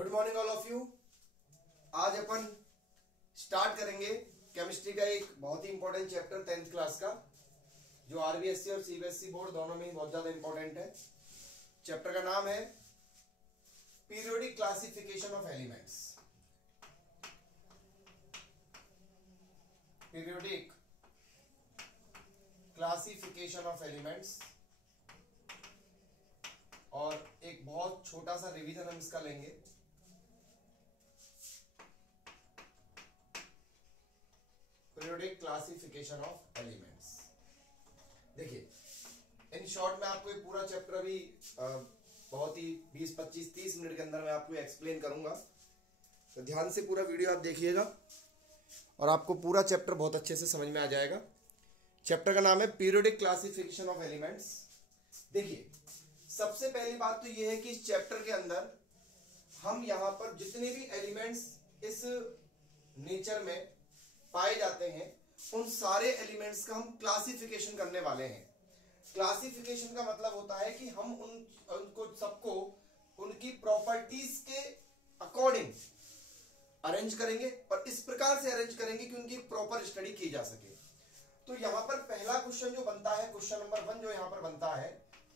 Good morning all of you. आज अपन start करेंगे chemistry का एक बहुत ही इंपॉर्टेंट चैप्टर 10th क्लास का, जो आरबीएससी और सीबीएसई बोर्ड दोनों में ही बहुत ज्यादा इंपॉर्टेंट है। चैप्टर का नाम है periodic classification of elements. Periodic classification of elements, और एक बहुत छोटा सा रिवीजन हम इसका लेंगे। Periodic classification of elements. देखिए, इन शॉर्ट में आपको ये पूरा चैप्टर अभी बहुत ही 20, 25, 30 मिनट के अंदर मैं आपको एक्सप्लेन करूंगा, तो ध्यान से पूरा वीडियो आप देखिएगा और आपको पूरा चैप्टर बहुत अच्छे से समझ में आ जाएगा। चैप्टर का नाम है पीरियोडिक क्लासिफिकेशन ऑफ एलिमेंट्स। देखिए, सबसे पहली बात तो यह है कि इस चैप्टर के अंदर हम यहां पर जितने भी एलिमेंट्स इस नेचर में पाए जाते हैं उन सारे एलिमेंट्स का हम क्लासिफिकेशन करने वाले हैं। क्लासिफिकेशन का मतलब होता है कि हम उनको सबको उनकी प्रॉपर्टीज के अकॉर्डिंग अरेंज करेंगे, और इस प्रकार से अरेंज करेंगे कि उनकी प्रॉपर स्टडी की जा सके। तो यहां पर पहला क्वेश्चन जो बनता है, क्वेश्चन नंबर 1 जो यहां पर बनता है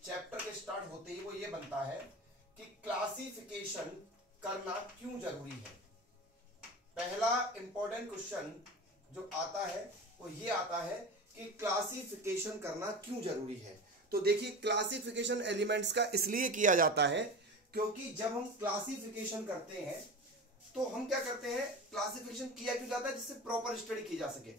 चैप्टर के स्टार्ट होते ही, वो ये बनता है कि क्लासिफिकेशन करना क्यों जरूरी है। पहला इंपॉर्टेंट क्वेश्चन जो आता है वो ये आता है कि क्लासिफिकेशन करना क्यों जरूरी है। तो देखिए, क्लासिफिकेशन एलिमेंट्स का इसलिए किया जाता है क्योंकि जब हम क्लासिफिकेशन करते हैं तो हम क्या करते हैं, क्लासिफिकेशन किया क्यों जाता है, जिससे प्रॉपर स्टडी की जा सके।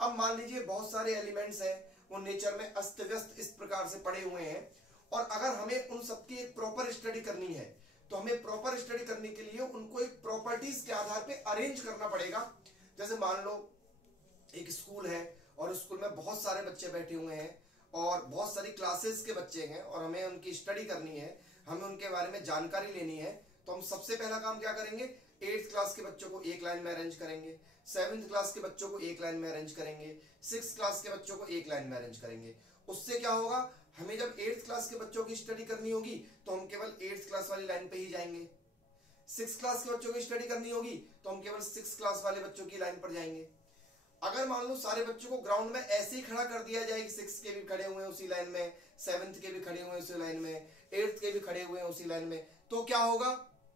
अब मान लीजिए बहुत सारे एलिमेंट्स हैं, वो नेचर में अस्त व्यस्त इस प्रकार से पड़े हुए हैं, और अगर हमें उन सबकी एक प्रॉपर स्टडी करनी है तो हमें प्रॉपर स्टडी करने के लिए उनको एक प्रॉपर्टीज के आधार पे अरेंज करना पड़ेगा। जैसे मान लो एक स्कूल है और स्कूल में बहुत सारे बच्चे बैठे हुए हैं और बहुत सारी क्लासेस के बच्चे हैं, और हमें उनकी स्टडी करनी है, हमें उनके बारे में जानकारी लेनी है। तो हम सबसे पहला काम क्या करेंगे, 8th क्लास के बच्चों को एक लाइन में अरेंज करेंगे, 7th क्लास के बच्चों को एक लाइन में अरेंज करेंगे, 6th क्लास के बच्चों को एक लाइन में अरेंज करेंगे। उससे क्या होगा, हमें जब 8th क्लास के बच्चों की स्टडी करनी होगी तो हम केवल 8th क्लास वाली लाइन पे ही जाएंगे। 6th क्लास के बच्चों की स्टडी करनी होगी तो हम केवल 6th क्लास वाले बच्चों की लाइन पर जाएंगे। अगर मान लो सारे बच्चों को ग्राउंड में ऐसे ही खड़ा कर दिया जाए कि 6th के भी खड़े हुए हैं उसी लाइन में, 7th के भी खड़े हुए हैं उसी लाइन में, 8th के भी खड़े हुए हैं उसी लाइन में, तो क्या होगा,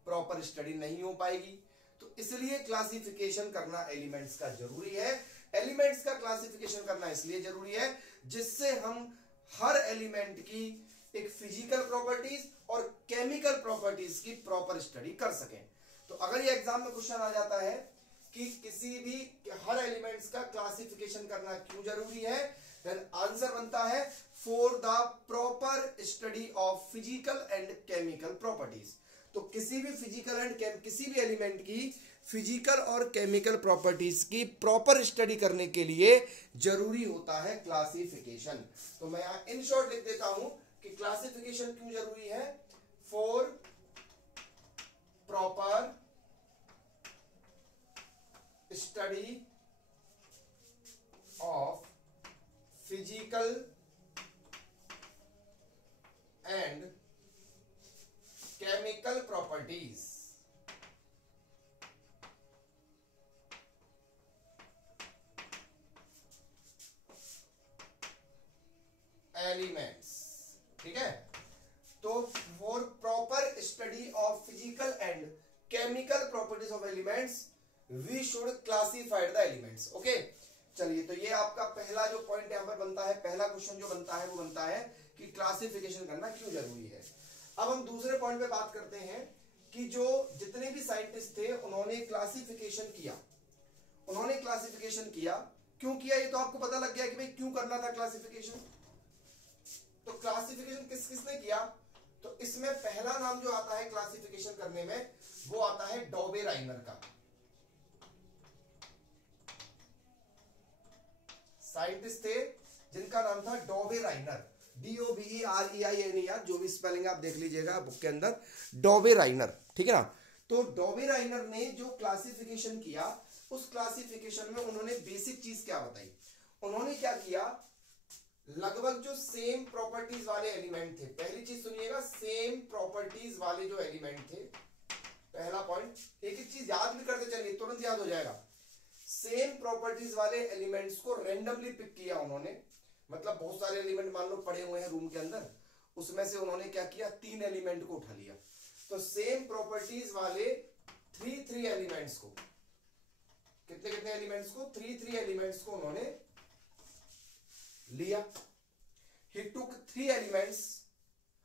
प्रॉपर स्टडी नहीं हो पाएगी। तो इसलिए क्लासिफिकेशन करना एलिमेंट्स का जरूरी है। एलिमेंट्स का क्लासिफिकेशन करना इसलिए जरूरी है जिससे हम हर एलिमेंट की एक फिजिकल प्रॉपर्टीज और केमिकल प्रॉपर्टीज की प्रॉपर स्टडी कर सकें। तो अगर ये एग्जाम में क्वेश्चन आ जाता है कि किसी भी हर एलिमेंट्स का क्लासिफिकेशन करना क्यों जरूरी है, देन आंसर बनता है for the proper study of physical and chemical properties. तो किसी भी फिजिकल एंड किसी भी एलिमेंट की फिजिकल और केमिकल प्रॉपर्टीज की प्रॉपर स्टडी करने के लिए जरूरी होता है क्लासिफिकेशन। तो मैं यहां इन शॉर्ट लिख देता हूं कि क्लासिफिकेशन क्यों जरूरी है, for proper study of physical and chemical properties. Elements, ठीक है। तो for proper study of physical and chemical properties of elements we should classified the elements. Okay, चलिए, तो ये आपका पहला जो पॉइंट यहां पर बनता है, पहला क्वेश्चन जो बनता है वो बनता है कि क्लासिफिकेशन करना क्यों जरूरी है। अब हम दूसरे पॉइंट पे बात करते हैं कि जो जितने भी साइंटिस्ट थे उन्होंने क्लासिफिकेशन किया। उन्होंने क्लासिफिकेशन किया, क्यों किया ये तो आपको पता लग गया कि भाई क्यों करना था क्लासिफिकेशन। तो क्लासिफिकेशन किस किसने किया, तो इसमें पहला नाम जो आता है क्लासिफिकेशन करने में वो आता है डॉबेराइनर का। साइंटिस्ट थे जिनका नाम था डॉबेराइनर, DOBEREINER, जो भी स्पेलिंग आप देख लीजिएगा बुक के अंदर, डॉबेराइनर, ठीक है ना। तो डॉबेराइनर ने जो क्लासिफिकेशन किया, उस क्लासिफिकेशन में उन्होंने बेसिक चीज क्या बताई, उन्होंने क्या किया, लगभग जो सेम प्रॉपर्टीज वाले एलिमेंट थे, पहली चीज सुनिएगा, सेम प्रॉपर्टीज वाले जो एलिमेंट थे पहला पॉइंट, एक एक चीज याद भी करते चलिए, तुरंत याद हो जाएगा। सेम प्रॉपर्टीज वाले एलिमेंट्स को रैंडमली पिक किया उन्होंने, मतलब बहुत सारे एलिमेंट मान लो पड़े हुए हैं रूम के अंदर, उसमें से उन्होंने क्या किया, 3 एलिमेंट को उठा लिया। तो सेम प्रॉपर्टीज वाले 3 एलिमेंट्स को, कितने एलिमेंट्स को, 3 एलिमेंट्स को उन्होंने लिया। He took 3 elements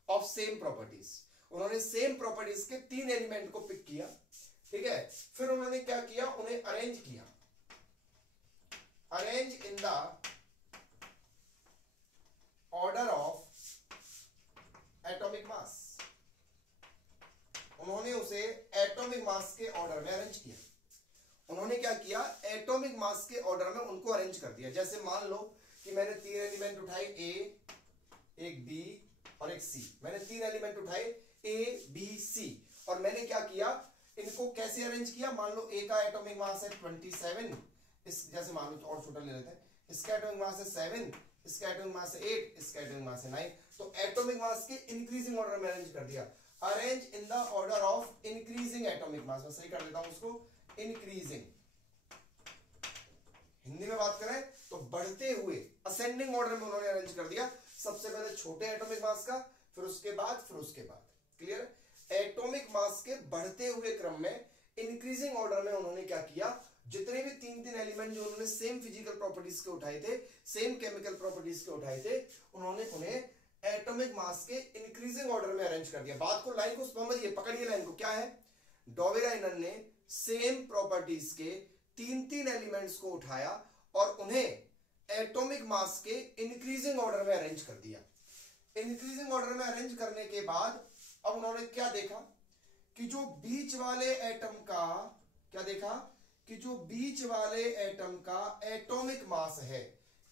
of same properties, उन्होंने सेम प्रॉपर्टीज के 3 एलिमेंट को पिक किया, ठीक है। फिर उन्होंने क्या किया, उन्हें अरेंज किया, arrange in the order of atomic मास, उन्होंने उसे एटॉमिक मास के ऑर्डर में अरेंज किया। उन्होंने क्या किया, एटॉमिक मास के ऑर्डर में उनको अरेंज कर दिया। जैसे मान लो कि मैंने 3 एलिमेंट उठाए, ए, एक बी और एक सी, मैंने 3 एलिमेंट उठाए ए बी सी, और मैंने क्या किया, इनको कैसे अरेंज किया। मान लो ए का एटॉमिक मास है 27, इस जैसे मान लो और छोटा ले लेते हैं, इसका एटॉमिक मास है 7, इसका एटॉमिक मास है 8, इसका एटॉमिक मास है 9, तो एटॉमिक मास के इंक्रीजिंग ऑर्डर में अरेंज कर दिया। Arrange in the order of increasing atomic mass, मैं सही कर देता हूं उसको, इंक्रीजिंग। हिंदी में बात करें तो बढ़ते हुए, असेंडिंग ऑर्डर में उन्होंने अरेंज कर दिया। सबसे पहले छोटे एटॉमिक मास का, फिर उसके बाद, क्लियर। एटॉमिक मास के बढ़ते हुए क्रम में इंक्रीजिंग ऑर्डर में उन्होंने क्या किया, जितने भी 3 एलिमेंट जो उन्होंने सेम फिजिकल प्रॉपर्टीज के उठाए थे, सेम केमिकल प्रॉपर्टीज के उठाए थे, उन्होंने उन्हें एटॉमिक मास के इंक्रीजिंग ऑर्डर में अरेंज कर दिया। बात को, लाइन को समझिए, पकड़िए लाइन को। क्या है, डॉवेराइनन ने सेम प्रॉपर्टीज के 3 एलिमेंट्स को उठाया और उन्हें एटॉमिक मास के इंक्रीजिंग ऑर्डर में अरेंज कर दिया। इंक्रीजिंग ऑर्डर में अरेंज करने के बाद अब उन्होंने क्या देखा कि जो बीच वाले एटम का, क्या देखा कि जो बीच वाले एटम का एटॉमिक मास है,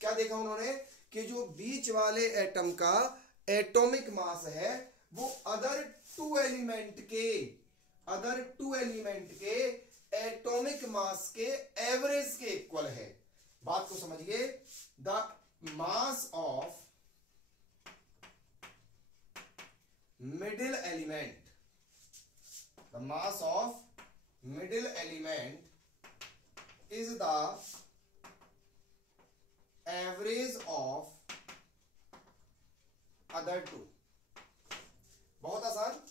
क्या देखा उन्होंने कि जो बीच वाले एटम का एटॉमिक मास है वो अदर 2 एलिमेंट के एटॉमिक मास के एवरेज के इक्वल है। बात को समझिए, the mass of middle element, the mass of middle element is the average of other 2। बहुत आसान,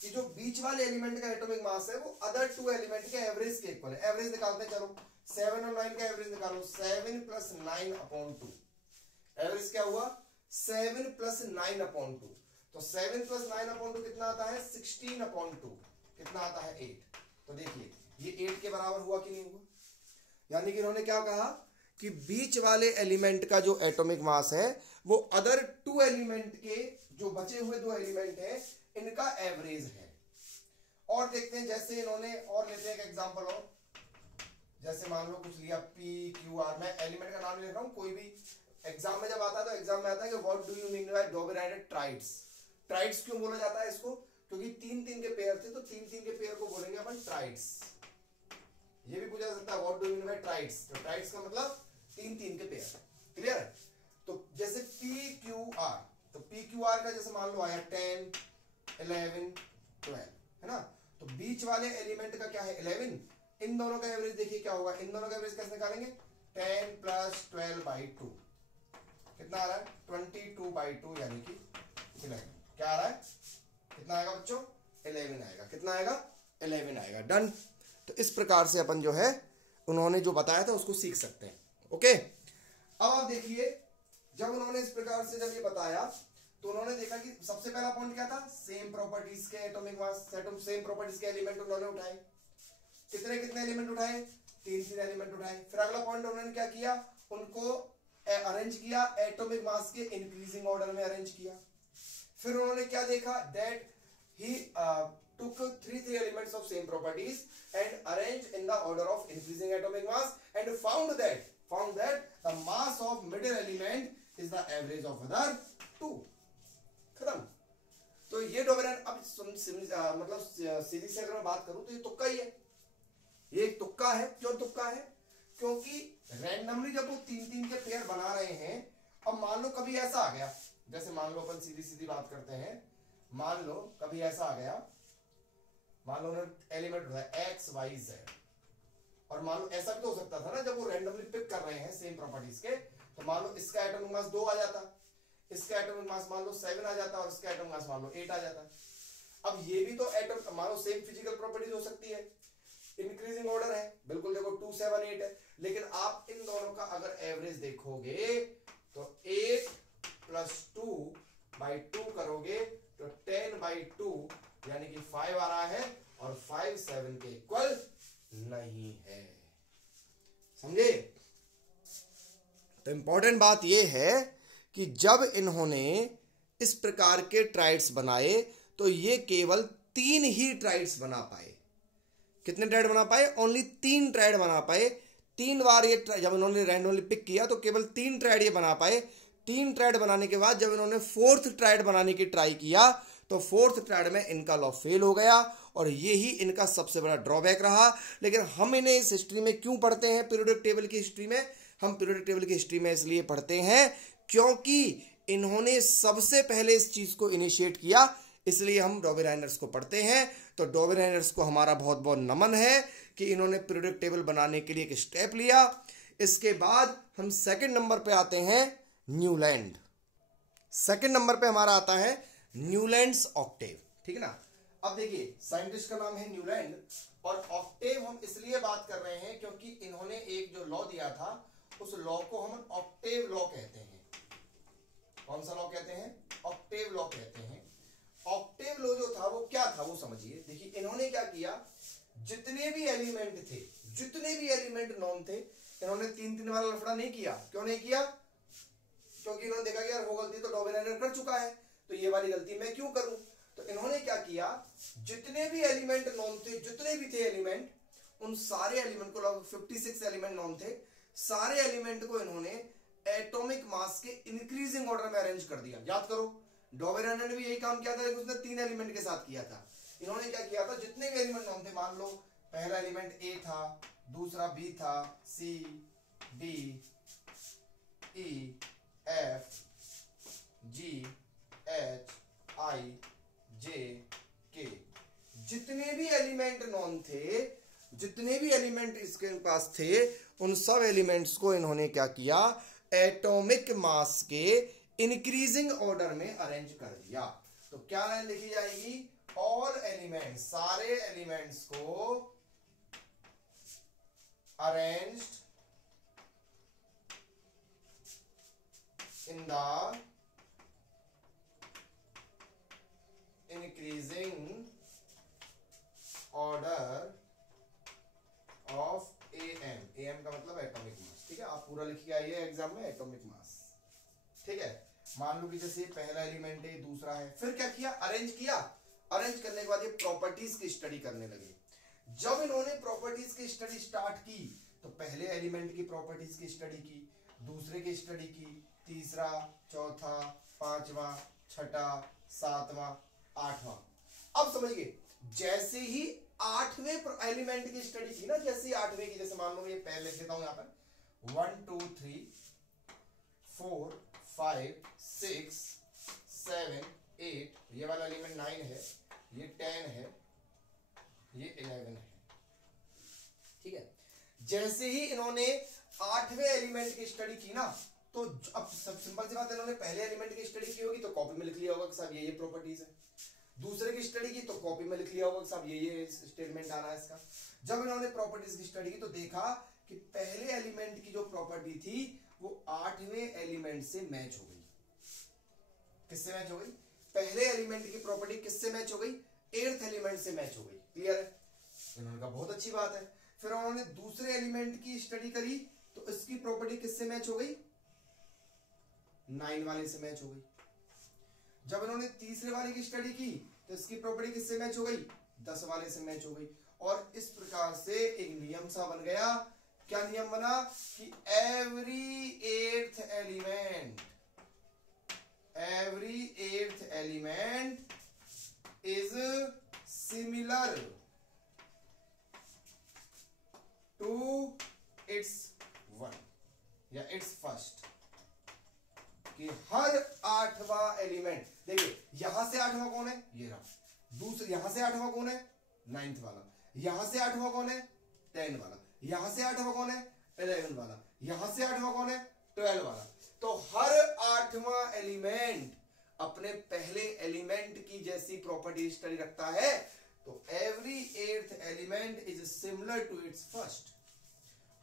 कि जो बीच वाले एलिमेंट का एटॉमिक मास है वो अदर 2 एलिमेंट के एवरेज के इक्वल है। एवरेज निकालते हैं, चलो 7 और 9 का एवरेज निकालो, 7 + 9/2। एवरेज क्या हुआ, 7 + 9/2। तो 7 + 9/2 कितना आता है, 16/2। कितना आता है, 8। तो देखिए ये 8 के बराबर हुआ कि नहीं हुआ। यानी कि इन्होंने क्या कहा कि बीच वाले एलिमेंट का जो एटॉमिक मास है वो अदर 2 एलिमेंट के, जो बचे हुए 2 एलिमेंट हैं, इनका एवरेज है। और देखते हैं, जैसे इन्होंने, और लेते हैं एक एग्जांपल और, जैसे मान लो कुछ लिया P Q R, मैं एलिमेंट का नाम ले रहा हूं, कोई भी एग्जाम में जब आता है तो एग्जाम में आता है कि what do you mean by Dobereiner's triads. Triads क्यों बोला जाता है इसको, क्योंकि 3 के पेयर थे, तो 3 के पेयर को बोलेंगे अपन ट्राइड्स। ये भी पूछा जा सकता है what do you mean bye triads, तो ट्राइड्स का मतलब 3 के पेयर। क्लियर। तो जैसे P Q R, तो P Q R का जैसे मान लो आया 10, 11, 12, है ना। तो बीच वाले एलिमेंट का क्या है, 11। इन दोनों का एवरेज देखिए क्या होगा, इन दोनों का एवरेज कैसे निकालेंगे, 10 + 12/2 कितना आ रहा है, 22/2, यानी कि 11। क्या आ रहा है, कितना आएगा बच्चों, 11 आएगा। कितना आएगा, 11 आएगा। डन। तो इस प्रकार से अपन जो है उन्होंने जो बताया था उसको सीख सकते हैं। ओके, अब आप देखिए, जब उन्होंने इस प्रकार से जब ये बताया तो उन्होंने देखा कि सबसे पहला पॉइंट क्या था, सेम प्रॉपर्टीज के एटॉमिक मास, सेम प्रॉपर्टीज के एलिमेंट उन्होंने उठाए। कितने एलिमेंट उठाए, 3 एलिमेंट उठाए। फिर अगला पॉइंट उन्होंने क्या किया, उनको अरेंज किया, एटॉमिक मास के इंक्रीजिंग ऑर्डर में अरेंज किया। फिर उन्होंने क्या देखा, that he took 3 elements of same properties and arranged in the order of increasing atomic mass and found that the mass of middle element is the average of other 2। खत्म। तो ये डॉबेराइन, अब मतलब सीधी से अगर मैं बात करूं तो ये तुक्का ही है, ये एक तुक्का है। क्यों तुक्का है, क्योंकि रैंडमली जब वो 3 के पेयर बना रहे हैं, अब मान लो कभी ऐसा आ गया, जैसे मान लो अपन सीधी बात करते हैं, मान लो कभी ऐसा आ गया, मान लो उन्होंने एलिमेंट उठाया एक्स वाई जेड, और मान लो ऐसा भी तो हो सकता था ना, जब वो रैंडमली पिक कर रहे हैं सेम प्रॉपर्टीज के, तो मान लो इसका एटॉमिक मास 2 आ जाता, इसका एटॉमिक मास मान लो 7 आ जाता, और इसका एटॉमिक मास मान लो 8 आ जाता। अब ये भी तो एटम मान लो सेम फिजिकल प्रॉपर्टीज हो सकती है, इंक्रीजिंग ऑर्डर है, बिल्कुल देखो 2 7 8 है, लेकिन आप इन दोनों का अगर एवरेज देखोगे तो 8 + 2/2 करोगे तो 10/2 यानी कि 5 आ रहा है, और 5 7 के इक्वल नहीं है। समझे? तो इंपॉर्टेंट बात यह है कि जब इन्होंने इस प्रकार के ट्राइड्स बनाए तो ये केवल 3 ही ट्राइड्स बना पाए। कितने ट्राइड बना पाए? ओनली 3 ट्राइड बना पाए। 3 बार ये जब इन्होंने रैंडमली पिक किया तो केवल 3 ट्राइड ये बना पाए। 3 ट्राइड बनाने के बाद जब इन्होंने 4th ट्राइड बनाने की ट्राई किया तो 4th ट्राइड में इनका लॉ फेल हो गया, और ये ही इनका सबसे बड़ा ड्रॉबैक रहा। लेकिन हम इन्हें इस हिस्ट्री में क्यों पढ़ते हैं? पीरियोडिक टेबल की हिस्ट्री में हम पीरियोडिक टेबल की हिस्ट्री में इसलिए पढ़ते हैं क्योंकि इन्होंने सबसे पहले इस चीज को इनिशिएट किया, इसलिए हम डॉबी-राइनर्स को पढ़ते हैं। तो डॉबी-राइनर्स को हमारा बहुत बहुत नमन है कि इन्होंने पीरियोडिक टेबल बनाने के लिए एक स्टेप लिया। इसके बाद हम सेकंड नंबर पे आते हैं न्यूलैंड। सेकंड नंबर पे हमारा आता है न्यूलैंड्स ऑक्टेव, ठीक है ना। अब देखिए साइंटिस्ट का नाम है न्यूलैंड, और ऑक्टेव हम इसलिए बात कर रहे हैं क्योंकि इन्होंने एक जो लॉ दिया था उस लॉ को हम ऑक्टेव लॉ कहते हैं। कौन सा लॉ कहते हैं? ऑक्टेव लॉ कहते हैं। ऑक्टेव लॉ जो था वो क्या था वो समझिए। देखिए इन्होंने क्या किया, जितने भी एलिमेंट थे, जितने भी एलिमेंट नॉन थे, इन्होंने 3-3 वाला लफड़ा नहीं किया। क्यों नहीं किया? क्योंकि इन्होंने देखा कि यार वो गलती तो डॉबी-राइनर कर चुका है, तो ये वाली गलती मैं क्यों करूं। तो इन्होंने क्या किया, जितने भी एलिमेंट नॉन थे, जितने भी थे एलिमेंट, उन सारे एलिमेंट को, 56 एलिमेंट नॉन थे, सारे एलिमेंट को इन्होंने एटॉमिक मास के इंक्रीजिंग ऑर्डर में अरेंज कर दिया। याद करो डॉबी-राइनर ने भी यही काम किया था, लेकिन उसने 3 एलिमेंट के साथ किया था। इन्होंने क्या किया था, जितने भी एलिमेंट नॉन थे, मान लो पहला एलिमेंट ए था, दूसरा बी था, C D E F G H I J K, जितने भी एलिमेंट नॉन थे, जितने भी एलिमेंट इसके पास थे, उन सब एलिमेंट्स को इन्होंने क्या किया, एटॉमिक मास के इंक्रीजिंग ऑर्डर में अरेंज कर दिया। तो क्या लाइन लिखी जाएगी, ऑल एलिमेंट्स, सारे एलिमेंट्स को arranged in the increasing order of M. M का मतलब एटॉमिक मास, ठीक है। आप पूरा लिख के आइए एग्जाम में, एटॉमिक मास, ठीक है। मान लो कि जैसे पहला एलिमेंट है, दूसरा है, फिर क्या किया, अरेंज किया। अरेंज करने के बाद ये प्रॉपर्टीज की स्टडी करने लगे। जब इन्होंने प्रॉपर्टीज की स्टडी स्टार्ट की तो पहले एलिमेंट की प्रॉपर्टीज की स्टडी की, दूसरे की स्टडी की, तीसरा, चौथा, पांचवा, छठा, सातवां, आठवां। अब समझिए, जैसे ही 8वें एलिमेंट की स्टडी की ना, जैसे 8वें की, जैसे मान लो ये पहले लिख देता हूं यहां पर 1 2 3 4 5 6 7 8, ये वाला एलिमेंट 9 है, ये 10 है, ये 11 है, ठीक है। जैसे ही इन्होंने 8वें एलिमेंट की स्टडी की ना, तो अब सब सिंपल सी बात है, इन्होंने पहले एलिमेंट की स्टडी की होगी तो कॉपी में लिख लिया होगा कि साहब ये प्रॉपर्टीज है। दूसरे की स्टडी की तो कॉपी में लिख लिया होगा कि साहब ये स्टेटमेंट आ रहा है इसका। जब इन्होंने प्रॉपर्टीज की स्टडी की तो देखा कि पहले एलिमेंट की जो प्रॉपर्टी थी वो 8वें एलिमेंट से मैच हो गई। किससे मैच हो गई? पहले एलिमेंट की प्रॉपर्टी किससे मैच हो गई? 8th एलिमेंट से मैच हो गई। क्लियर है? इन्होंने कहा बहुत अच्छी बात है। फिर उन्होंने दूसरे एलिमेंट की स्टडी करी तो इसकी प्रॉपर्टी किससे मैच हो गई? 9 वाले से मैच हो गई। जब इन्होंने तीसरे वाले की स्टडी की तो इसकी प्रॉपर्टी किससे मैच हो गई? 10 वाले से मैच हो गई। और इस प्रकार से एक नियम सा बन गया। क्या नियम बना? कि every 8th element is similar to its one या इट्स फर्स्ट। कि हर 8वां एलिमेंट, देखिए यहां से 8वां कौन है? ये रहा। दूसरे यहां से 8वां कौन है? 9th वाला, यहां से 8वां कौन है 10 वाला, यहां से 8वां कौन है 11 वाला, यहां से 8वां कौन है 12 वाला। तो हर 8वां एलिमेंट अपने पहले एलिमेंट की जैसी प्रॉपर्टी स्टडी रखता है। तो every 8th element is similar to its first.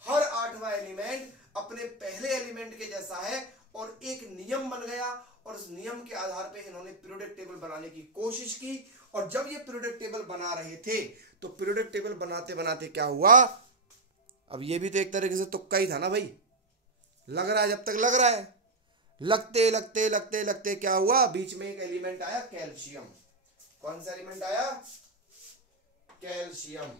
हर 8वां एलिमेंट अपने पहले एलिमेंट के जैसा है और एक नियम बन गया और उस नियम के आधार पे इन्होंने पीरियोडिक टेबल बनाने की कोशिश की। और जब ये पीरियोडिक टेबल बना रहे थे तो पीरियोडिक टेबल बनाते बनाते क्या हुआ, अब ये भी तो एक तरीके से तुक्का ही था ना भाई, लग रहा है, जब तक लग रहा है, लगते लगते लगते लगते क्या हुआ, बीच में एक एलिमेंट आया कैल्शियम। कौन सा एलिमेंट आया, कैल्शियम।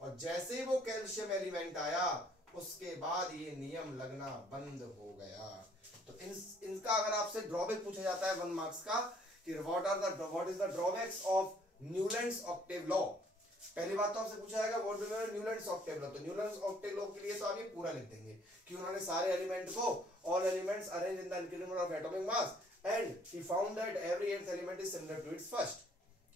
और जैसे ही वो कैल्शियम एलिमेंट आया उसके बाद ये नियम लगना बंद हो गया। तो इनका अगर आपसे ड्रॉबैक पूछा जाता है 1 मार्क्स का कि what is the drawbacks of Newlands Octave law, पहली बात तो आपसे पूछा जाएगा what is Newlands Octave law. तो न्यूलैंड्स ऑक्टेव लॉ के लिए तो आप ये पूरा लिख देंगे कि उन्होंने सारे एलिमेंट को all elements arrange in the increment of atomic mass and he found that every 8th element is similar to its first.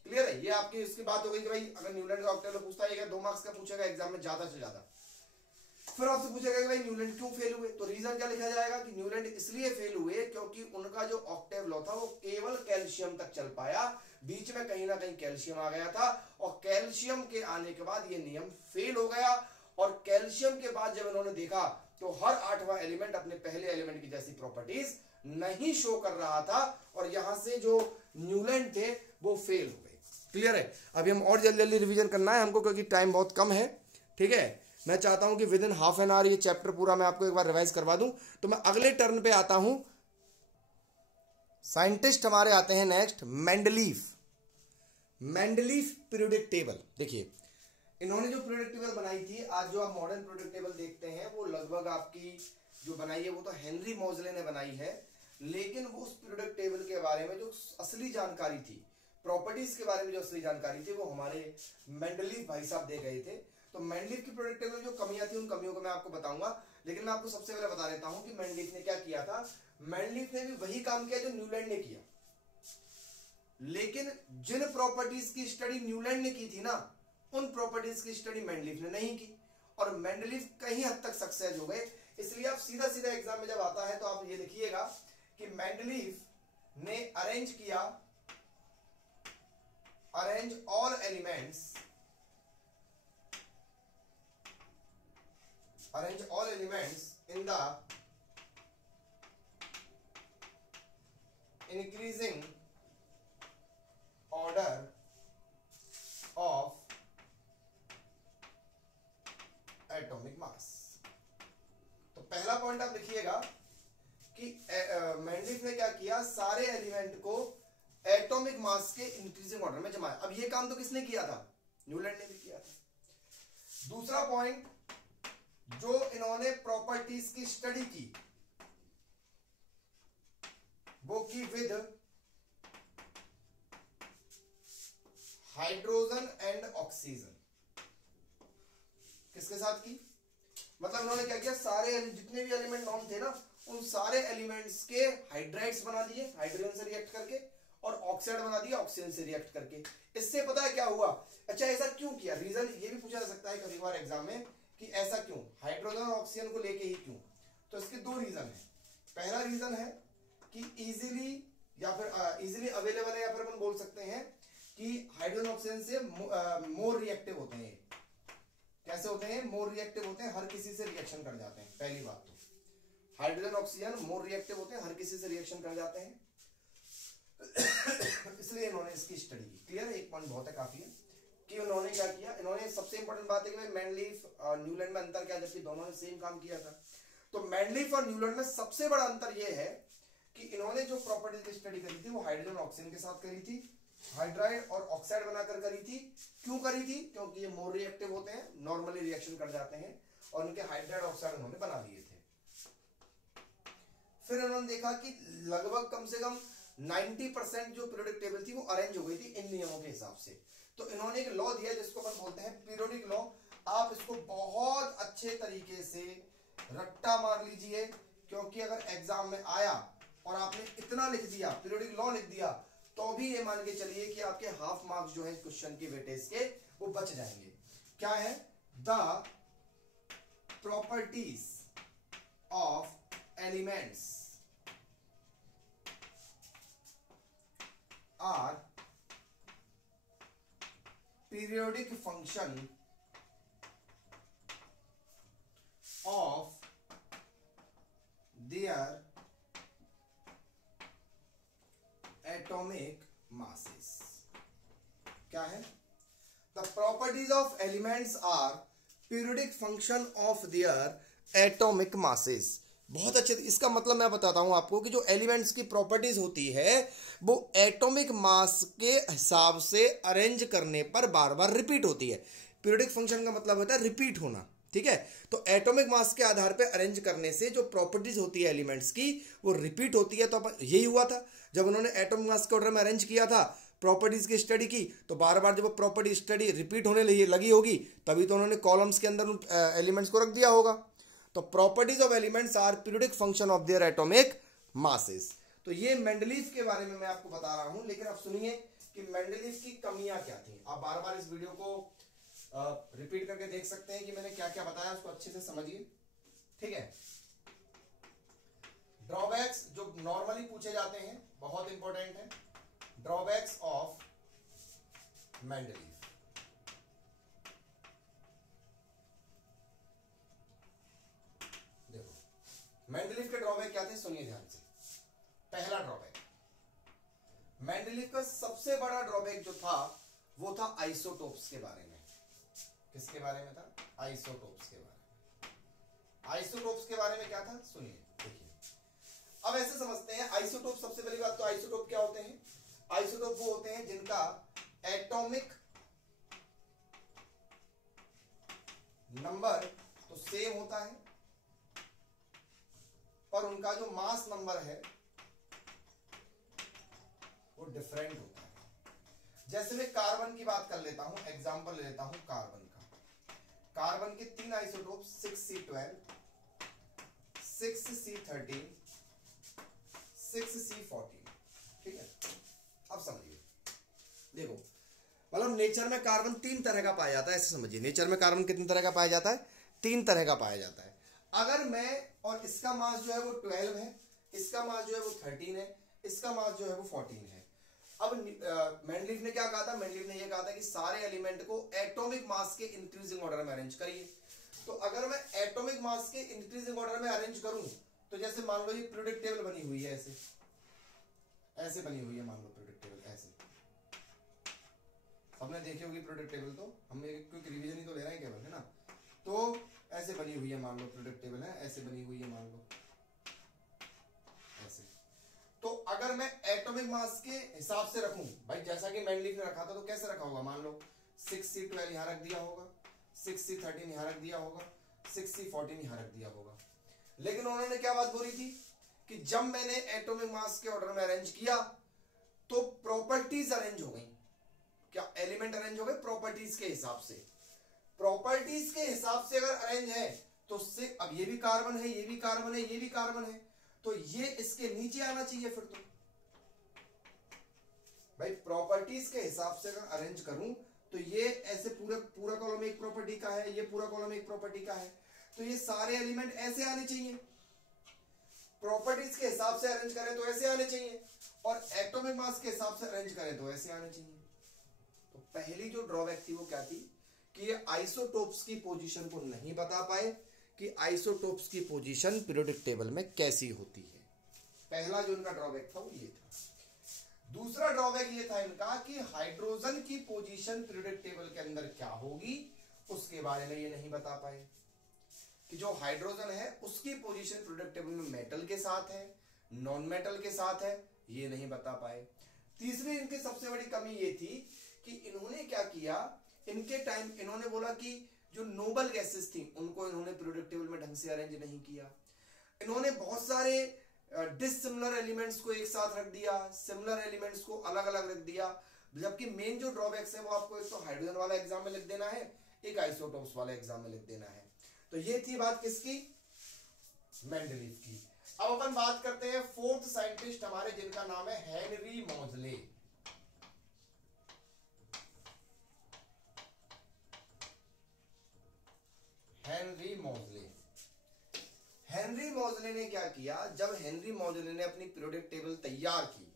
Clear है, ये आपकी उसकी बात हो गई कि भाई अगर न्यूलैंड ऑक्टेव लॉ पूछता है 2 मार्क्स का पूछेगा एग्जाम में ज्यादा से ज्यादा। फिर आपसे पूछेगा कि भाई न्यूलैंड क्यों फेल हुए, तो रीजन क्या लिखा जाएगा कि न्यूलैंड इसलिए फेल हुए क्योंकि उनका जो ऑक्टेव लॉ था वो केवल कैल्शियम तक चल पाया, बीच में कहीं ना कहीं कैल्शियम आ गया था और कैल्शियम के आने के बाद ये नियम फेल हो गया। और कैल्शियम के बाद जब इन्होंने देखा तो हर 8वां एलिमेंट अपने पहले एलिमेंट की जैसी प्रॉपर्टीज नहीं शो कर रहा था और यहां से जो न्यूलैंड थे वो फेल हो गए। क्लियर है, अभी हम और जल्दी जल्दी रिवीजन करना है हमको क्योंकि टाइम बहुत कम है। ठीक है, मैं चाहता हूं कि with in half an hour ये चैप्टर पूरा मैं आपको एक बार रिवाइज करवा दूं। तो मैं अगले टर्न पे आता हूं, साइंटिस्ट हमारे आते हैं next Mendeleev. Mendeleev periodic table, देखिए इन्होंने जो पीरियोडिक टेबल बनाई थी, आज जो आप मॉडर्न पीरियोडिक टेबल देखते हैं वो लगभग आपकी जो बनाई है वो तो हेनरी मोजले ने बनाई है, लेकिन वो उस पीरियोडिक टेबल के बारे में जो असली जानकारी थी, प्रॉपर्टीज के बारे में जो असली जानकारी थी वो हमारे मेंडलीफ भाई साहब दे गए थे। तो मेंडलीफ की पीरियोडिक टेबल में जो कमियां थी उन कमियों को मैं आपको बताऊंगा, लेकिन मैं आपको सबसे पहले बता देता हूं कि मेंडलीफ ने क्या किया था। मेंडलीफ ने भी वही काम किया जो न्यूलैंड ने किया, लेकिन जिन प्रॉपर्टीज की स्टडी न्यूलैंड ने की थी ना, उन प्रॉपर्टीज की स्टडी मेंडलीफ ने नहीं की और मेंडलीफ कहीं हद तक सक्सेस हो गए। इसलिए आप सीधा सीधा एग्जाम में जब आता है तो आप ये लिखिएगा कि मेंडलीफ ने arrange all elements in the increasing order of atomic मास। तो पहला पॉइंट आप लिखिएगा कि मेंडलीफ ने क्या किया, सारे एलिमेंट को एटॉमिक मास के इंक्रीजिंग ऑर्डर में जमाया। अब ये काम तो किसने किया था, न्यूलैंड ने भी किया था। दूसरा पॉइंट, जो इन्होंने प्रॉपर्टीज की स्टडी की वो की विद हाइड्रोजन एंड ऑक्सीजन। किसके साथ की, मतलब इन्होंने क्या किया, सारे जितने भी एलिमेंट नॉन थे ना उन सारे एलिमेंट्स के हाइड्राइड्स बना दिए हाइड्रोजन से रिएक्ट करके और ऑक्साइड बना दिया ऑक्सीजन से रिएक्ट करके। इससे पता है क्या हुआ, अच्छा ऐसा क्यों किया, रीजन ये भी पूछा जा सकता है कभी बार एग्जाम में कि ऐसा क्यों, हाइड्रोजन और ऑक्सीजन को लेके ही क्यों। तो इसके 2 रीजन है। पहला रीजन है कि इजीली अवेलेबल है, या फिर अपन बोल सकते हैं कि हाइड्रोजन ऑक्सीजन से मोर रिएक्टिव होते हैं। कैसे होते हैं, मोर रिएक्टिव होते हैं, हर किसी से रिएक्शन कर जाते हैं। पहली बात तो हाइड्रोजन ऑक्सीजन मोर रिएक्टिव होते हैं, हर किसी से रिएक्शन कर जाते हैं इसलिए इन्होंने इसकी स्टडी की। क्लियर है, एक पॉइंट बहुत है, काफी है कि उन्होंने क्या किया। इन्होंने सबसे इंपॉर्टेंट बात है कि मेंडलीफ और न्यूलैंड में अंतर क्या, जबकि दोनों ने सेम काम किया था। तो मेंडलीफ और न्यूलैंड में सबसे बड़ा अंतर यह है कि इन्होंने जो प्रॉपर्टीज की स्टडी करी थी वो हाइड्रोजन ऑक्सीजन के साथ करी थी, हाइड्राइड और ऑक्साइड बनाकर करी थी। क्यों करी थी, क्योंकि ये मोर रिएक्टिव होते हैं, नॉर्मली रिएक्शन कर जाते हैं, और उनके हाइड्राइड ऑक्साइड उन्होंने बना दिए थे। फिर उन्होंने देखा कि लगभग कम से कम 90% जो पीरियोडिक टेबल थी वो अरेंज हो गई थी इन नियमों के हिसाब से। तो इन्होंने एक लॉ दिया जिसको अपन बोलते हैं पीरियोडिक लॉ। आप इसको बहुत अच्छे तरीके से रट्टा मार लीजिए, क्योंकि अगर एग्जाम में आया और आपने इतना लिख दिया, पीरियोडिक लॉ लिख दिया, तो भी ये मान के चलिए कि आपके हाफ मार्क्स जो है क्वेश्चन के वेटेज के वो बच जाएंगे। क्या है? The properties of elements are periodic function of their atomic masses। क्या है? The properties of elements are periodic function of their atomic masses। बहुत अच्छे। इसका मतलब मैं बताता हूं आपको कि जो एलिमेंट्स की प्रॉपर्टीज होती है वो एटॉमिक मास के हिसाब से अरेंज करने पर बार बार रिपीट होती है। पीरियोडिक फंक्शन का मतलब होता है रिपीट होना, ठीक है। तो एटॉमिक मास के आधार पर अरेंज करने से जो प्रॉपर्टीज होती है एलिमेंट्स की वो रिपीट होती है। तो यही हुआ था जब उन्होंने एटॉमिक मास के ऑर्डर में अरेंज किया था, प्रॉपर्टीज की स्टडी की, तो बार बार जब प्रॉपर्टी स्टडी रिपीट होने लगी होगी तभी तो उन्होंने कॉलम्स के अंदर एलिमेंट्स को रख दिया होगा। तो properties of elements are periodic function of their atomic masses. तो ये मेंडलीव के बारे में मैं आपको बता रहा हूं, लेकिन अब सुनिए कि मेंडलीव की कमियां क्या थी। आप बार बार इस वीडियो को रिपीट करके देख सकते हैं कि मैंने क्या क्या बताया, उसको अच्छे से समझिए, ठीक है। ड्रॉबैक्स जो नॉर्मली पूछे जाते हैं बहुत इंपॉर्टेंट है। Drawbacks of Mendeleev. मेंडलीव के ड्रॉबैक क्या थे, सुनिए ध्यान से। पहला ड्रॉबैक, मेंडलीव का सबसे बड़ा ड्रॉबैक जो था वो था आइसोटोप्स के बारे में। किसके बारे में था? आइसोटोप्स के बारे में। आइसोटोप्स के बारे में क्या था, सुनिए, देखिए। अब ऐसे समझते हैं आइसोटोप। सबसे पहली बात तो आइसोटोप क्या होते हैं? आइसोटोप वो होते हैं जिनका एटॉमिक नंबर तो सेम होता है पर उनका जो मास नंबर है वो डिफरेंट होता है। जैसे मैं कार्बन की बात कर लेता हूं, एग्जांपल ले लेता हूं कार्बन का। कार्बन के 3 आइसोटोप 6C12, 6C13, 6C14, ठीक है। अब समझिए, देखो, मतलब नेचर में कार्बन 3 तरह का पाया जाता है। ऐसे समझिए, नेचर में कार्बन कितने तरह का पाया जाता है? 3 तरह का पाया जाता है। अगर मैं और इसका मास जो है वो 12 है, इसका मास जो है वो 13 है, इसका मास जो है वो 14 है। अब मेंडलीव ने क्या कहा था? मेंडलीव ने ये कहा था कि सारे एलिमेंट को एटॉमिक मास के इंक्रीजिंग ऑर्डर में अरेंज करिए। तो अगर मैं एटॉमिक मास के इंक्रीजिंग ऑर्डर में अरेंज करूं तो जैसे मान लो ये पीरियोडिक टेबल बनी हुई है, ऐसे बनी हुई है, मान लो पीरियोडिक टेबल ऐसे। सबने देखी होगी पीरियोडिक टेबल, तो हम क्योंकि रिवीजन ही तो ले रहे हैं केवल, है ना। तो ऐसे बनी हुई है, मान लो पीरियोडिक टेबल है, ऐसे बनी हुई है, मान लो ऐसे। तो अगर मैं एटॉमिक मास के हिसाब से रखूं, भाई जैसा कि मेंडलीव ने रखा था, तो कैसे रखा होगा? मान लो 6C12 यहां रख दिया होगा, 6C13 यहां रख दिया होगा, 6C14 यहां रख दिया होगा। लेकिन उन्होंने क्या बात बोली थी कि जब मैंने एटॉमिक मास के ऑर्डर में अरेंज किया तो प्रॉपर्टीज अरेंज हो गई। क्या एलिमेंट अरेंज हो गए? प्रॉपर्टीज के हिसाब से। प्रॉपर्टीज के हिसाब से अगर अरेंज है तो अब ये भी कार्बन है, ये भी कार्बन है, ये भी कार्बन है, तो ये इसके नीचे आना चाहिए। फिर तो भाई प्रॉपर्टीज के हिसाब से अगर अरेंज करूं तो ये ऐसे पूरा कॉलम एक प्रॉपर्टी का है, ये पूरा कॉलम एक प्रॉपर्टी का है, तो ये सारे एलिमेंट ऐसे आने चाहिए। प्रॉपर्टीज के हिसाब से अरेंज करें तो ऐसे आने चाहिए, और एटॉमिक मास के हिसाब से अरेंज करें तो ऐसे आने चाहिए। तो पहली जो ड्रॉबैक थी वो क्या थी कि ये आइसोटोप्स की पोजीशन को नहीं बता पाए कि आइसोटोप्स की पोजीशन पीरियोडिक टेबल में कैसी होती है। पहला जो इनका ड्रॉबैक था वो ये था। दूसरा ड्रॉबैक ये था इनका कि हाइड्रोजन की पोजीशन पीरियोडिक टेबल के अंदर क्या होगी उसके बारे में ये नहीं बता पाए कि जो हाइड्रोजन है उसकी पोजीशन पीरियोडिक टेबल में मेटल के साथ है, नॉन मेटल के साथ है, ये नहीं बता पाए। तीसरी इनकी सबसे बड़ी कमी ये थी कि इन्होंने क्या किया, इनके टाइम इन्होंने बोला कि जो नोबल गैसेस थी उनको इन्होंने पीरियोडिक टेबल में ढंग से अरेंज नहीं किया। इन्होंने बहुत सारे डिसिमिलर एलिमेंट्स को एक साथ रख दिया, सिमिलर एलिमेंट्स को अलग अलग रख दिया, जबकि मेन जो ड्रॉबैक्स है वो आपको एक तो हाइड्रोजन वाला एग्जाम में लिख देना है, एक आइसोटोप्स वाला एग्जाम में लिख देना है। तो ये थी बात किसकी? मेंडलीव की। अब अपन बात करते हैं फोर्थ साइंटिस्ट हमारे, जिनका नाम है हेनरी मोज़ले। मॉजले। हेनरी मॉजले ने क्या किया, जब हेनरी मॉजले ने अपनी पीरियोडिक टेबल तैयार की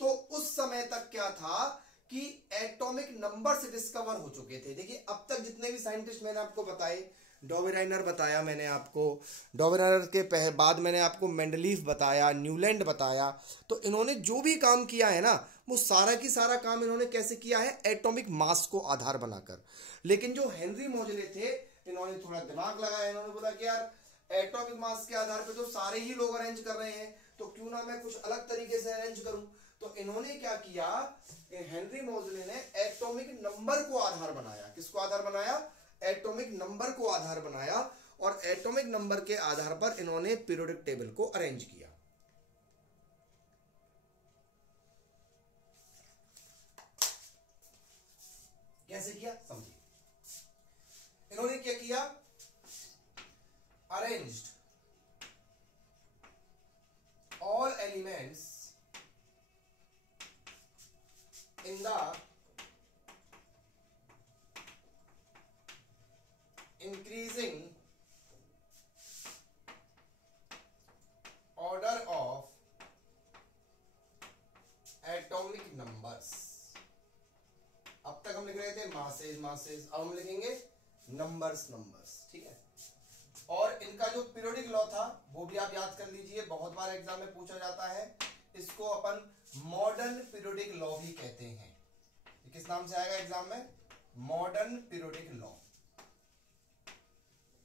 तो उस समय तक क्या था कि एटॉमिक नंबर्स डिस्कवर हो चुके थे। देखिए अब तक जितने भी साइंटिस्ट मैंने आपको बताए, डॉबेराइनर बताया मैंने आपको, डॉबेराइनर के बाद मैंने आपको मेंडलीफ बताया, न्यूलैंड बताया, तो इन्होंने जो भी काम किया है ना वो सारा की सारा काम इन्होंने कैसे किया है, एटॉमिक मास को आधार बनाकर। लेकिन जो हेनरी मॉजले थे इन्होंने थोड़ा दिमाग लगाया, इन्होंने बोला कि यार एटॉमिक मास के आधार पे तो सारे ही लोग अरेंज कर रहे हैं, तो क्यों ना मैं कुछ अलग तरीके से अरेंज करूं। तो इन्होंने क्या किया, हेनरी मॉजले ने एटॉमिक नंबर को आधार बनाया। किसको आधार बनाया, एटॉमिक नंबर को आधार बनाया, और एटॉमिक नंबर के आधार पर इन्होंने पीरियोडिक टेबल को अरेंज किया। कैसे किया समझिए, इन्होंने क्या किया, arranged all elements in the increasing order of atomic numbers। अब तक हम लिख रहे थे मासेस मासेस, अब हम लिखेंगे नंबर्स नंबर्स, ठीक है। और इनका जो पीरियोडिक लॉ था वो भी आप याद कर लीजिए, बहुत बार एग्जाम में पूछा जाता है। इसको अपन मॉडर्न पीरियोडिक लॉ भी कहते हैं। किस नाम से आएगा एग्जाम में, मॉडर्न पीरियोडिक लॉ।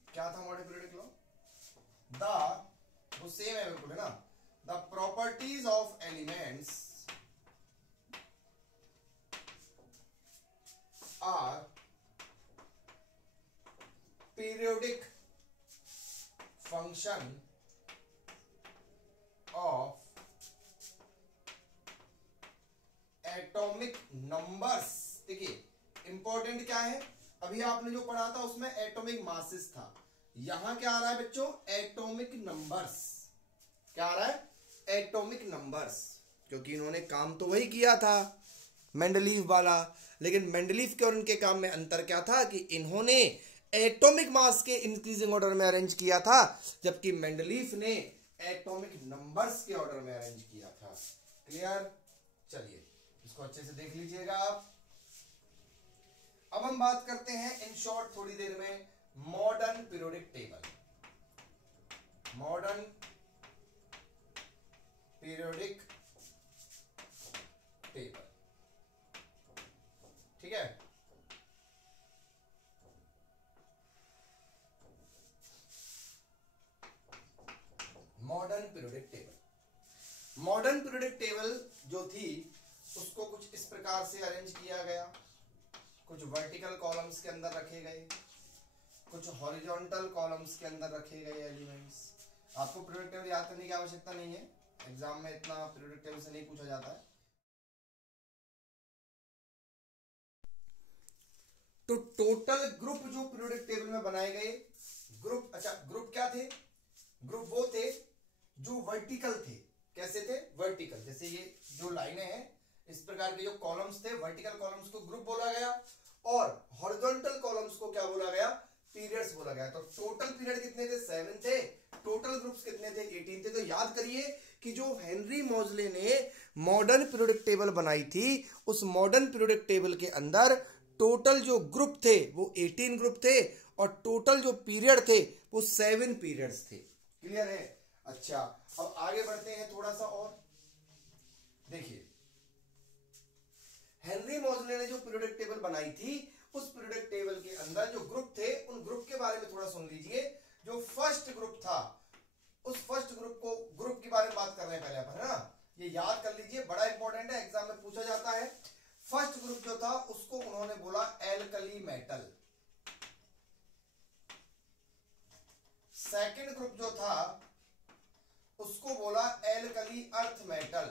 क्या था मॉडर्न पीरियोडिक लॉ, वो सेम है बिल्कुल, है ना, the properties of elements are periodic function of atomic numbers. देखिए इंपॉर्टेंट क्या है, अभी आपने जो पढ़ा था उसमें एटॉमिक मासेस था, यहां क्या आ रहा है बच्चों, एटॉमिक नंबर्स। क्या आ रहा है, एटॉमिक नंबर्स, क्योंकि इन्होंने काम तो वही किया था मेंडलीफ वाला, लेकिन मेंडलीफ के और इनके काम में अंतर क्या था कि इन्होंने एटॉमिक मास के इंक्रीजिंग ऑर्डर में अरेंज किया था, जबकि मेंडलीफ ने एटॉमिक नंबर्स के ऑर्डर में अरेंज किया था। क्लियर, चलिए इसको अच्छे से देख लीजिएगा आप। अब हम बात करते हैं इन शॉर्ट थोड़ी देर में modern periodic table. Modern periodic table, ठीक है। Modern periodic table, modern periodic table जो थी उसको कुछ इस प्रकार से अरेंज किया गया, कुछ वर्टिकल कॉलम्स के अंदर रखे गए, कुछ हॉरिजॉन्टल कॉलम्स के अंदर रखे गए एलिमेंट्स। आपको पीरियोडिक टेबल याद करने की आवश्यकता नहीं है, एग्जाम में इतना पीरियोडिक टेबल से नहीं पूछा जाता है। तो टोटल ग्रुप जो पीरियोडिक टेबल में बनाए गए ग्रुप, अच्छा ग्रुप क्या थे, ग्रुप वो थे जो वर्टिकल थे। कैसे थे, वर्टिकल, जैसे ये जो लाइनें हैं इस प्रकार के जो कॉलम्स थे, वर्टिकल कॉलम्स को ग्रुप बोला गया, और हॉरिजॉन्टल कॉलम्स को क्या बोला गया, पीरियड्स बोला गया। तो टोटल पीरियड कितने थे, 7 थे, टोटल ग्रुप्स कितने थे, 18 थे। तो याद करिए कि जो हेनरी मॉजले ने मॉडर्न पीरियोडिक टेबल बनाई थी, उस मॉडर्न पीरियोडिक टेबल के अंदर टोटल जो ग्रुप थे वो 18 ग्रुप थे, और टोटल जो पीरियड थे वो 7 पीरियड्स थे। क्लियर है। अच्छा अब आगे बढ़ते हैं थोड़ा सा और देखिए, हेनरी मॉजले ने जो पीरियोडिक टेबल बनाई थी उस पीरियोडिक टेबल के अंदर जो ग्रुप थे उन ग्रुप के बारे में थोड़ा सुन लीजिए। जो फर्स्ट ग्रुप था उस फर्स्ट ग्रुप के बारे में बात कर रहे हैं पहले अपन, है ना, ये याद कर लीजिए, बड़ा इंपॉर्टेंट है, एग्जाम में पूछा जाता है। फर्स्ट ग्रुप जो था उसको उन्होंने बोला एल्कली मेटल। सेकंड ग्रुप जो था उसको बोला alkali earth metal.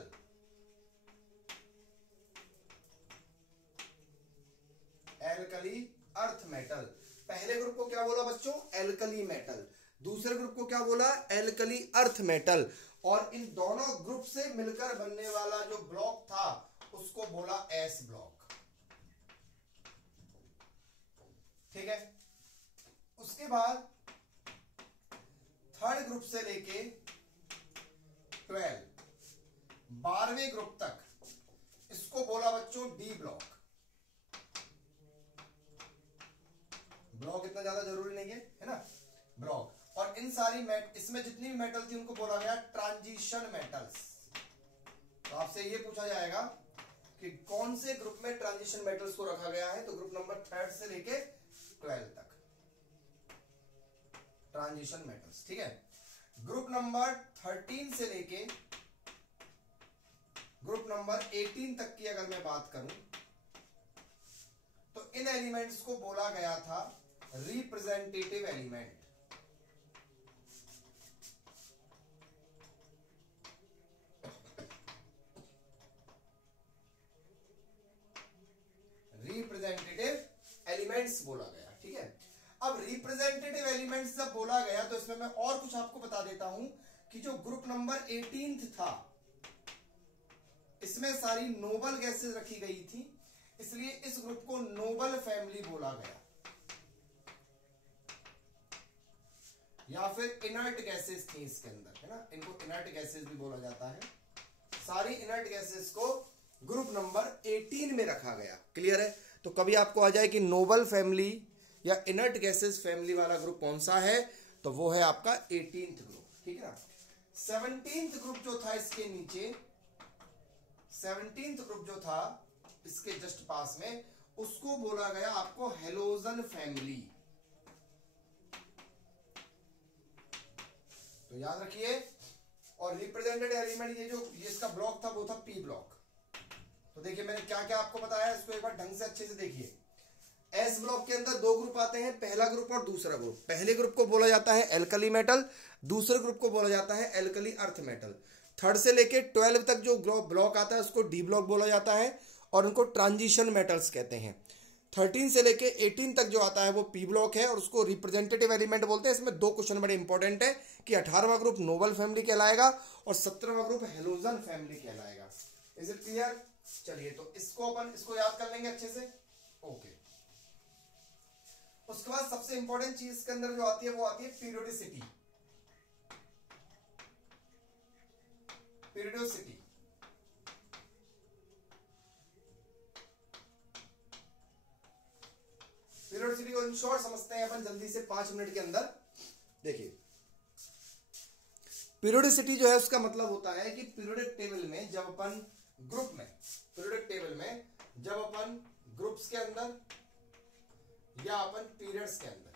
Alkali earth metal. पहले ग्रुप को क्या बोला बच्चों, एल्कली मेटल। दूसरे ग्रुप को क्या बोला, एल्कली अर्थ मेटल। और इन दोनों ग्रुप से मिलकर बनने वाला जो ब्लॉक था उसको बोला एस ब्लॉक। ठीक है। उसके बाद थर्ड ग्रुप से लेके 12 12वें ग्रुप तक, इसको बोला बच्चों डी ब्लॉक। ब्लॉक इतना ज्यादा जरूरी नहीं है ना, ब्लॉक। और इन सारी इसमें जितनी भी मेटल थी उनको बोला गया ट्रांजिशन मेटल्स। तो आपसे ये पूछा जाएगा कि कौन से ग्रुप में ट्रांजिशन मेटल्स को रखा गया है, तो ग्रुप नंबर 3 से लेके 12 तक ट्रांजिशन मेटल्स, ठीक है। ग्रुप नंबर 13 से लेके ग्रुप नंबर 18 तक की अगर मैं बात करूं, तो इन एलिमेंट्स को बोला गया था रिप्रेजेंटेटिव एलिमेंट। रिप्रेजेंटेटिव एलिमेंट्स बोला गया, ठीक है। अब रिप्रेजेंटेटिव एलिमेंट्स जब बोला गया तो इसमें मैं और कुछ आपको बता देता हूं कि जो ग्रुप नंबर 18 था, इसमें सारी नोबल गैसेस रखी गई थी, इसलिए इस ग्रुप को नोबल फैमिली बोला गया, या फिर इनर्ट गैसेस थी इसके अंदर, है ना, इनको इनर्ट गैसेस भी बोला जाता है। सारी इनर्ट गैसेस को ग्रुप नंबर 18 में रखा गया। क्लियर है? तो कभी आपको आ जाए कि नोबल फैमिली या इनर्ट गैसेस फैमिली वाला ग्रुप कौन सा है, तो वो है आपका 18th ग्रुप, ठीक है ना। 17th ग्रुप जो था इसके नीचे, 17th ग्रुप जो था इसके जस्ट पास में, उसको बोला गया आपको हेलोजन फैमिली। तो याद रखिए। और रिप्रेजेंटेड एलिमेंट, ये जो इसका ब्लॉक था वो था पी ब्लॉक। तो देखिए मैंने क्या क्या आपको बताया, इसको एक बार ढंग से अच्छे से देखिए। एस ब्लॉक के अंदर दो ग्रुप आते हैं, पहला ग्रुप और दूसरा ग्रुप। पहले ग्रुप को बोला जाता है एल्कली मेटल, दूसरे ग्रुप को बोला जाता है एल्कली अर्थ मेटल। थर्ड से लेके 12 तक जो ब्लॉक आता है उसको डी ब्लॉक बोला जाता है और उनको ट्रांजिशन मेटल्स कहते हैं। 13 से लेके 18 तक जो आता है वो पी ब्लॉक है और उसको रिप्रेजेंटेटिव एलिमेंट बोलते हैं। इसमें दो क्वेश्चन बड़े इंपॉर्टेंट है कि 18वां ग्रुप नोबल फैमिली कहलाएगा और 17वां ग्रुप हेलोजन फैमिली कहलाएगा। Is it clear? चलिए तो इसको याद कर लेंगे अच्छे से। ओके। उसके बाद सबसे इंपॉर्टेंट चीज के अंदर जो आती है वो आती है पीरियोडिसिटी। पीरियोडिसिटी पीरियोडिसिटी को इन शॉर्ट समझते हैं अपन जल्दी से 5 मिनट के अंदर। देखिए पीरियोडिसिटी जो है उसका मतलब होता है कि पीरियोडिक टेबल में जब अपन ग्रुप में, पीरियोडिक टेबल में जब अपन ग्रुप्स के अंदर या अपन पीरियड्स के अंदर,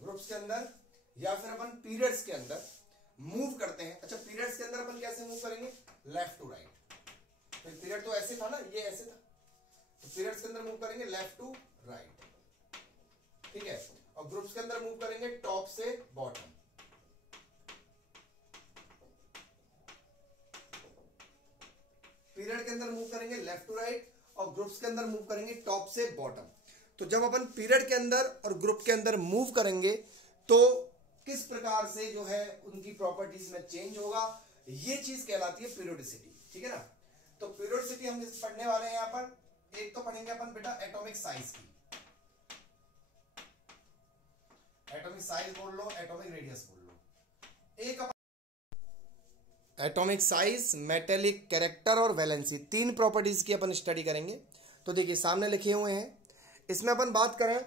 ग्रुप्स के अंदर या फिर अपन पीरियड्स के अंदर मूव करते हैं। अच्छा पीरियड्स के अंदर अपन कैसे मूव करेंगे? Left to right. तो पीरियड तो ऐसे था ना, ये ऐसे था, तो पीरियड्स के अंदर मूव करेंगे लेफ्ट टू राइट, ठीक है। और ग्रुप्स के अंदर मूव करेंगे टॉप से बॉटम। पीरियड के अंदर मूव करेंगे लेफ्ट टू राइट और ग्रुप्स के अंदर मूव करेंगे टॉप से बॉटम। तो जब अपन पीरियड के अंदर और ग्रुप के अंदर मूव करेंगे तो किस प्रकार से जो है उनकी प्रॉपर्टीज में चेंज होगा, ये चीज कहलाती है पीरियोडिसिटी, ठीक है ना। तो पीरियोडिसिटी हम पढ़ने वाले हैं यहां पर। एक तो पढ़ेंगे अपन बेटा एटॉमिक साइज की, एटॉमिक साइज बोल लो, एटॉमिक रेडियस बोल लो। एक एटॉमिक साइज, मेटेलिक कैरेक्टर और वैलेंसी, तीन प्रॉपर्टीज की अपन स्टडी करेंगे। तो देखिए सामने लिखे हुए हैं, इसमें अपन बात करें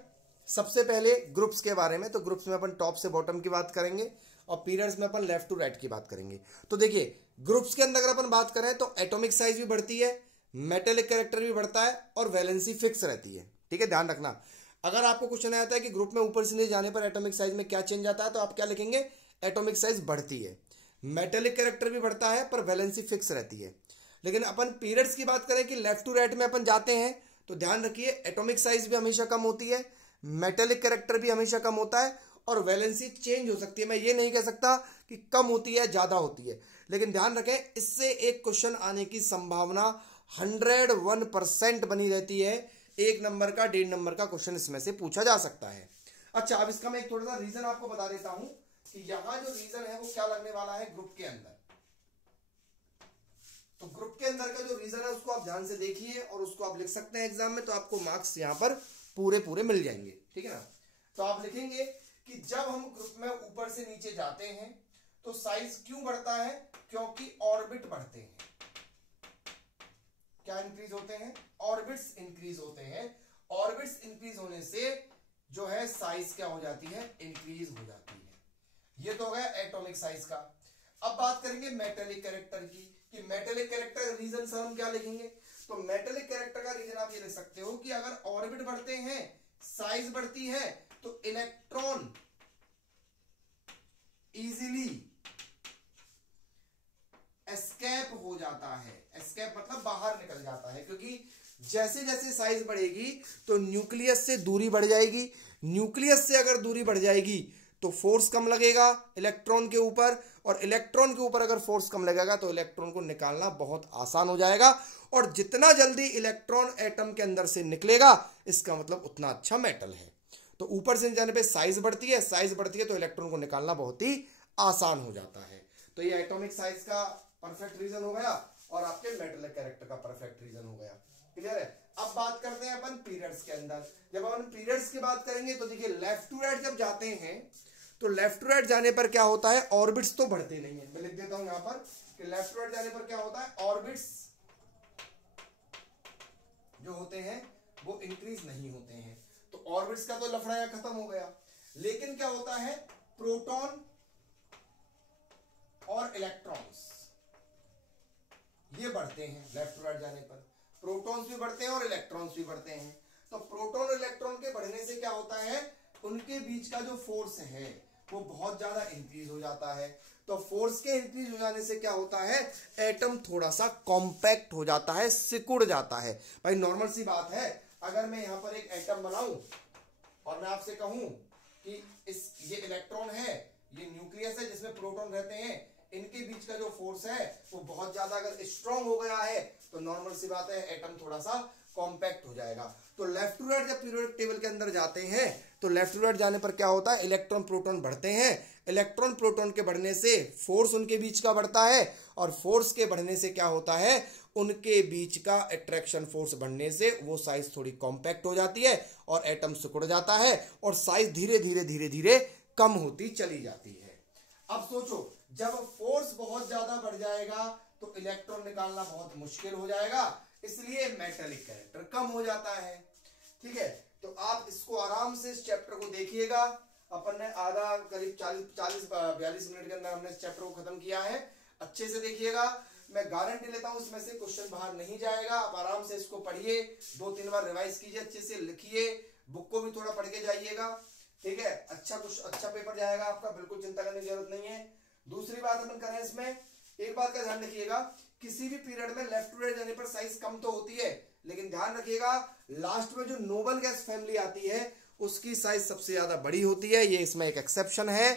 सबसे पहले ग्रुप्स के बारे में, तो ग्रुप्स में अपन टॉप से बॉटम की बात करेंगे और पीरियड्स में अपन लेफ्ट टू राइट की बात करेंगे। तो देखिए ग्रुप्स के अंदर अगर अपन बात करें तो एटॉमिक साइज भी बढ़ती है, मेटेलिक कैरेक्टर भी बढ़ता है और वैलेंसी फिक्स रहती है, ठीक है। ध्यान रखना, अगर आपको क्वेश्चन आता है कि ग्रुप में ऊपर से नीचे जाने पर एटॉमिक साइज में क्या चेंज आता है, तो आप क्या लिखेंगे? एटॉमिक साइज बढ़ती है, मेटेलिक कैरेक्टर भी बढ़ता है पर वैलेंसी फिक्स रहती है। लेकिन अपन पीरियड्स की बात करें कि लेफ्ट टू राइट में अपन जाते हैं, तो ध्यान रखिए एटॉमिक साइज भी हमेशा कम होती है, मेटेलिक कैरेक्टर भी हमेशा कम होता है और वैलेंसी चेंज हो सकती है। मैं ये नहीं कह सकता कि कम होती है ज्यादा होती है, लेकिन ध्यान रखें इससे एक क्वेश्चन आने की संभावना 101% बनी रहती है। 1 नंबर का 1.5 नंबर का क्वेश्चन इसमें से पूछा जा सकता है। अच्छा अब इसका मैं एक थोड़ा सा रीजन आपको बता देता हूं कि यहां जो रीजन है वो क्या लगने वाला है ग्रुप के अंदर। तो ग्रुप के अंदर का जो रीजन है उसको आप ध्यान से देखिए और उसको आप लिख सकते हैं एग्जाम में, तो आपको मार्क्स यहां पर पूरे मिल जाएंगे, ठीक है ना। तो आप लिखेंगे कि जब हम ग्रुप में ऊपर से नीचे जाते हैं तो साइज क्यों बढ़ता है, क्योंकि ऑर्बिट बढ़ते हैं। क्या इंक्रीज होते हैं, ऑर्बिट्स इंक्रीज होते हैं। ऑर्बिट्स इंक्रीज होने से जो है साइज क्या हो जाती है, इंक्रीज हो जाती है। ये तो हो गया एटॉमिक साइज का। अब बात करेंगे मेटेलिक कैरेक्टर की, कि मेटेलिक कैरेक्टर रीजन सर हम क्या लिखेंगे। तो मेटेलिक कैरेक्टर का रीजन आप ये लिख सकते हो कि अगर ऑर्बिट बढ़ते हैं, साइज बढ़ती है, तो इलेक्ट्रॉन इजीली एस्केप हो जाता है। एस्केप मतलब बाहर निकल जाता है, क्योंकि जैसे जैसे साइज बढ़ेगी तो न्यूक्लियस से दूरी बढ़ जाएगी। न्यूक्लियस से अगर दूरी बढ़ जाएगी तो फोर्स कम लगेगा इलेक्ट्रॉन के ऊपर, और इलेक्ट्रॉन के ऊपर अगर फोर्स कम लगेगा तो इलेक्ट्रॉन को निकालना बहुत आसान हो जाएगा। और जितना जल्दी इलेक्ट्रॉन एटम के अंदर से निकलेगा, इसका मतलब उतना अच्छा मेटल है। तो ऊपर से जाने पे साइज बढ़ती है, साइज बढ़ती है तो इलेक्ट्रॉन को निकालना बहुत ही आसान हो जाता है। तो ये एटॉमिक साइज का परफेक्ट रीजन हो गया और आपके मेटेलिक कैरेक्टर का परफेक्ट रीजन हो गया। क्लियर है। अब बात करते हैं अपन पीरियड्स के अंदर। जब अपन पीरियड्स की बात करेंगे तो देखिए लेफ्ट टू राइट जब जाते हैं तो लेफ्ट टू राइट जाने पर क्या होता है, ऑर्बिट्स तो बढ़ते नहीं है। मैं लिख देता हूं यहां पर कि लेफ्ट टू राइट जाने पर क्या होता है, ऑर्बिट्स जो होते हैं वो इंक्रीज नहीं होते हैं। तो ऑर्बिट्स का तो लफड़ा खत्म हो गया। लेकिन क्या होता है, प्रोटॉन और इलेक्ट्रॉन्स ये बढ़ते हैं लेफ्ट टू राइट जाने पर। प्रोटॉन्स भी बढ़ते हैं और इलेक्ट्रॉन्स भी बढ़ते हैं। तो प्रोटॉन और इलेक्ट्रॉन के बढ़ने से क्या होता है, उनके बीच का जो फोर्स है वो बहुत ज्यादा इंक्रीज हो जाता है। तो फोर्स के इंक्रीज हो जाने से क्या होता है, एटम थोड़ा सा कॉम्पैक्ट हो जाता है, सिकुड़ जाता है। भाई नॉर्मल सी बात है, अगर मैं यहां पर एक एटम बनाऊं और मैं आपसे कहूं कि ये इलेक्ट्रॉन है, ये न्यूक्लियस है जिसमें प्रोटॉन रहते हैं, इनके बीच का जो फोर्स है वो बहुत ज्यादा अगर स्ट्रांग हो गया है तो नॉर्मल सी बात है एटम थोड़ा सा कॉम्पैक्ट हो जाएगा। तो लेफ्ट टू राइट जब पीरियोडिक टेबल के अंदर जाते हैं तो लेफ्ट टू राइट जाने पर क्या होता है, इलेक्ट्रॉन प्रोटॉन बढ़ते हैं। इलेक्ट्रॉन प्रोटॉन के बढ़ने से फोर्स उनके बीच का बढ़ता है, और फोर्स के बढ़ने से क्या होता है, उनके बीच का अट्रैक्शन फोर्स बढ़ने से वो साइज थोड़ी कॉम्पैक्ट हो जाती है और एटम सिकुड़ जाता है और साइज धीरे धीरे धीरे धीरे कम होती चली जाती है। अब सोचो, जब फोर्स बहुत ज्यादा बढ़ जाएगा तो इलेक्ट्रॉन निकालना बहुत मुश्किल हो जाएगा, इसलिए मेटेलिक कैरेक्टर कम हो जाता है। ठीक है, तो आप इसको आराम से इस चैप्टर को देखिएगा। अपन ने आधा करीब 40-42 मिनट के अंदर हमने इस चैप्टर को खत्म किया है। अच्छे से देखिएगा, मैं गारंटी लेता हूं इसमें से क्वेश्चन बाहर नहीं जाएगा। आप आराम से इसको पढ़िए, 2-3 बार रिवाइज कीजिए, अच्छे से लिखिए, बुक को भी थोड़ा पढ़ के जाइएगा। ठीक है, अच्छा पेपर जाएगा आपका, बिल्कुल चिंता करने की जरूरत नहीं है। दूसरी बात अपन करें, इसमें एक बात का ध्यान रखिएगा, किसी भी पीरियड में लेफ्ट टू राइट जाने पर साइज कम तो होती है, लेकिन ध्यान रखिएगा लास्ट में जो नोबल गैस फैमिली आती है उसकी साइज सबसे ज्यादा बड़ी होती है। ये इसमें एक एक्सेप्शन है।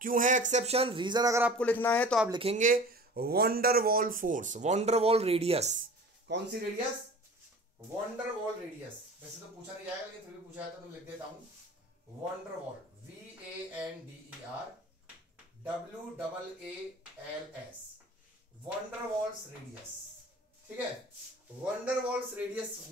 क्यों है एक्सेप्शन, रीजन अगर आपको लिखना है तो आप लिखेंगे वॉन्डरवॉल फोर्स, वॉन्डरवॉल रेडियस। कौन सी रेडियस, वॉन्डरवॉल रेडियस। वैसे तो पूछा नहीं जाएगा लेकिन फिर भी पूछा है तो मैं लिख देता हूं, वॉन्डरवॉल, WANDERWAALS, वॉन्डरवॉल्स रेडियस। ठीक है, वॉन्डरवॉल्स रेडियस